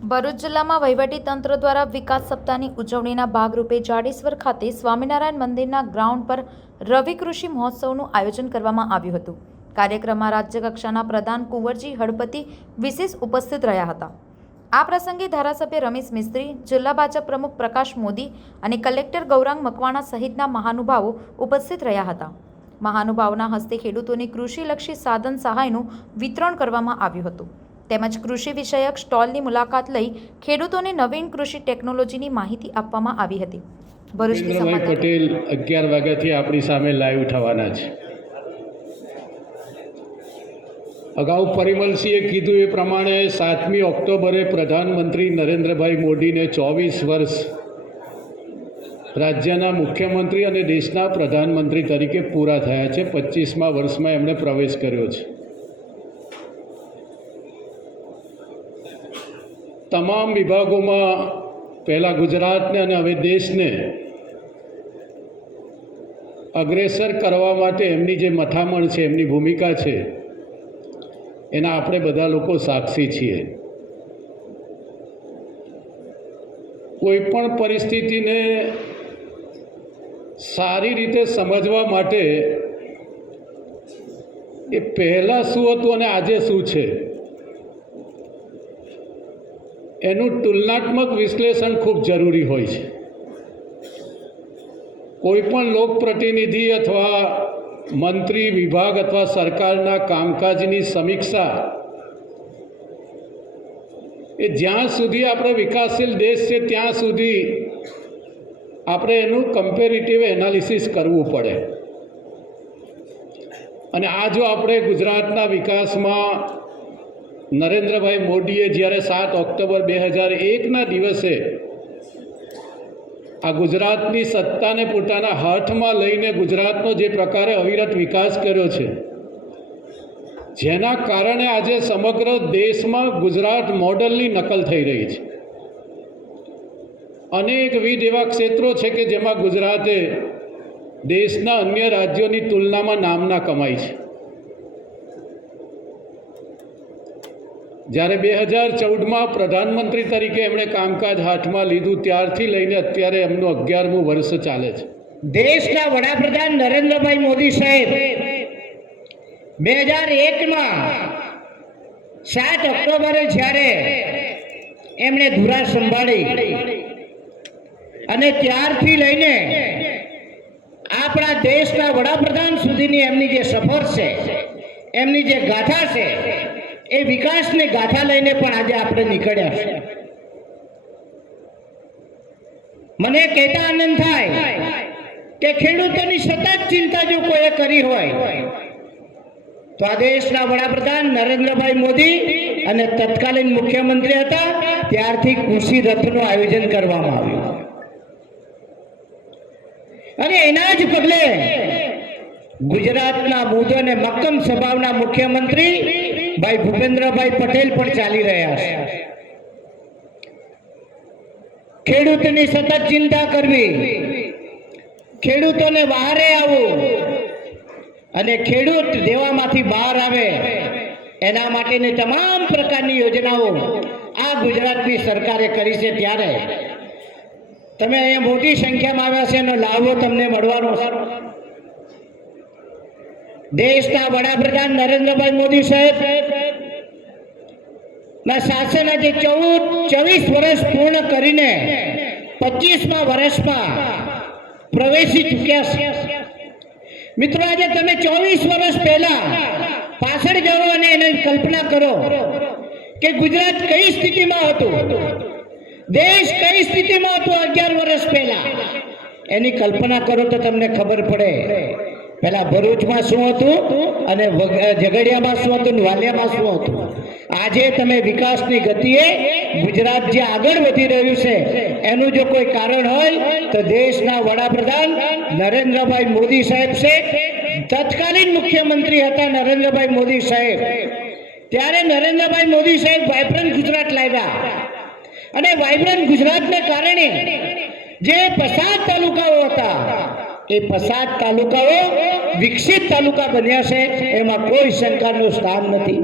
ભરૂચ જિલ્લામાં વહીવટી તંત્ર દ્વારા વિકાસ સપ્તાહની ઉજવણીના ભાગરૂપે જાડેશ્વર ખાતે સ્વામિનારાયણ મંદિરના ગ્રાઉન્ડ પર રવિ કૃષિ મહોત્સવનું આયોજન કરવામાં આવ્યું હતું. કાર્યક્રમમાં રાજ્યકક્ષાના પ્રધાન કુંવરજી હળપતિ વિશેષ ઉપસ્થિત રહ્યા હતા. આ પ્રસંગે ધારાસભ્ય રમેશ મિસ્ત્રી, જિલ્લા ભાજપ પ્રમુખ પ્રકાશ મોદી અને કલેક્ટર ગૌરાંગ મકવાણા સહિતના મહાનુભાવો ઉપસ્થિત રહ્યા હતા. મહાનુભાવોના હસ્તે ખેડૂતોને કૃષિલક્ષી સાધન સહાયનું વિતરણ કરવામાં આવ્યું હતું. તેમજ કૃષિ વિષયક સ્ટોલની મુલાકાત લઈ ખેડૂતોને નવીન કૃષિ ટેકનોલોજીની માહિતી આપવામાં આવી હતી. ભરૂચથી પટેલ અગિયાર વાગ્યાથી આપણી સામે લાઈવ થવાના છે. અગાઉ પરિમલસિંહે કીધું એ પ્રમાણે સાતમી ઓક્ટોબરે પ્રધાનમંત્રી નરેન્દ્રભાઈ મોદીને ચોવીસ વર્ષ રાજ્યના મુખ્યમંત્રી અને દેશના પ્રધાનમંત્રી તરીકે પૂરા થયા છે. પચીસમા વર્ષમાં એમણે પ્રવેશ કર્યો છે. તમામ વિભાગોમાં પહેલાં ગુજરાતને અને હવે દેશને અગ્રેસર કરવા માટે એમની જે મથામણ છે, એમની ભૂમિકા છે, એના આપણે બધા લોકો સાક્ષી છીએ. કોઈ પણ પરિસ્થિતિને સારી રીતે સમજવા માટે એ પહેલાં શું હતું અને આજે શું છે? એનું તુલનાત્મક વિશ્લેષણ ખૂબ જરૂરી હોય છે. કોઈ પણ લોકપ્રતિનિધિ અથવા મંત્રી વિભાગ અથવા સરકારના કામકાજની સમીક્ષા એ જ્યાં સુધી આપણે વિકાસશીલ દેશ છે ત્યાં સુધી આપણે એનું કમ્પેરિટિવ એનાલિસિસ કરવું પડે. અને આ જો આપણે ગુજરાતના વિકાસમાં નરેન્દ્રભાઈ મોદીએ જ્યારે સાત ઓક્ટોબર બે હજાર એકના દિવસે આ ગુજરાતની સત્તાને પોતાના હાથમાં લઈને ગુજરાતનો જે પ્રકારે અવિરત વિકાસ કર્યો છે, જેના કારણે આજે સમગ્ર દેશમાં ગુજરાત મોડલની નકલ થઈ રહી છે. અનેકવિધ એવા ક્ષેત્રો છે કે જેમાં ગુજરાતે દેશના અન્ય રાજ્યોની તુલનામાં નામના કમાઈ છે. જ્યારે બે હજાર ચૌદમાં પ્રધાનમંત્રી તરીકે એમણે કામકાજ હાથમાં લીધું, ત્યારથી લઈને અત્યારે એમનું અગિયારમું વર્ષ ચાલે છે. દેશના વડાપ્રધાન નરેન્દ્રભાઈ મોદી સાહેબ બે હજાર એકમાં સાત ઓક્ટોબરે જ્યારે એમણે ધુરા સંભાળી અને ત્યારથી લઈને આપણા દેશના વડાપ્રધાન સુધીની એમની જે સફર છે, એમની જે ગાથા છે એ વિકાસની ગાથા લઈને પણ આજે આપણે નીકળ્યા મને કહેતા આનંદ થાય કે ખેડૂતોની સતત ચિંતા જો કોઈએ કરી હોય, તો આ દેશના વડાપ્રધાન નરેન્દ્રભાઈ મોદી અને તત્કાલીન મુખ્યમંત્રી હતા, ત્યારથી કૃષિ રથનું આયોજન કરવામાં આવ્યું. અને એના જ પગલે ગુજરાતના મુદ્દો અને મક્કમ સ્વભાવના મુખ્યમંત્રી ભાઈ ભૂપેન્દ્રભાઈ પટેલ પણ ચાલી રહ્યા છે. ખેડૂતની સતત ચિંતા કરવી. ખેડૂતોને બહારે આવવું. અને ખેડૂત દેવામાંથી બહાર આવે. એના માટેની તમામ પ્રકારની યોજનાઓ આ ગુજરાતની સરકારે કરી છે ત્યારે. તમે અહીંયા મોટી સંખ્યામાં આવ્યા છે, એનો લાભો તમને મળવાનો છે. દેશના વડાપ્રધાન નરેન્દ્રભાઈ મોદી સાહેબ, ના શાસન આજે ચૌદ, ચોવીસ વર્ષ પૂર્ણ કરીને પચીસમા વર્ષમાં પ્રવેશી ચૂક્યા છે. મિત્રો, આજે તમે ચોવીસ વર્ષ પહેલા પાછળ જાઓ અને એની કલ્પના કરો કે ગુજરાત કઈ સ્થિતિમાં હતું? દેશ કઈ સ્થિતિમાં હતો અગિયાર વર્ષ પહેલા? એની કલ્પના કરો તો તમને ખબર પડે. પહેલા ભરૂચમાં શું હતું? અને ઝઘડિયામાં શું હતું વાલિયામાં શું હતું? આજે તમે વિકાસની ગતિએ ગુજરાત જે આગળ વધી રહ્યું છે, એનું જો કોઈ કારણ હોય, તો દેશના વડાપ્રધાન નરેન્દ્રભાઈ મોદી સાહેબ છે. તત્કાલીન મુખ્યમંત્રી હતા નરેન્દ્રભાઈ મોદી સાહેબ. ત્યારે નરેન્દ્રભાઈ મોદી સાહેબ વાઇબ્રન્ટ ગુજરાત લાવ્યા. અને વાઇબ્રન્ટ ગુજરાતને કારણે જે પસાર તાલુકાઓ હતા એ પસાદ તાલુકાઓ વિકસિત તાલુકા બન્યા છે, એમાં કોઈ શંકાનું સ્થાન નથી.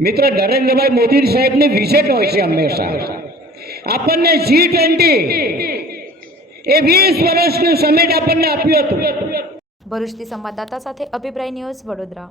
મિત્ર, નરેન્દ્રભાઈ મોદી સાહેબની વિઝિટ હોય છે હંમેશા. આપણને જી ટ્વેન્ટી એ વીસ વર્ષનું સમિટ આપણને આપ્યું હતું. ભરૂચથી સંવાદદાતા સાથે અભિપ્રાય ન્યૂઝ વડોદરા.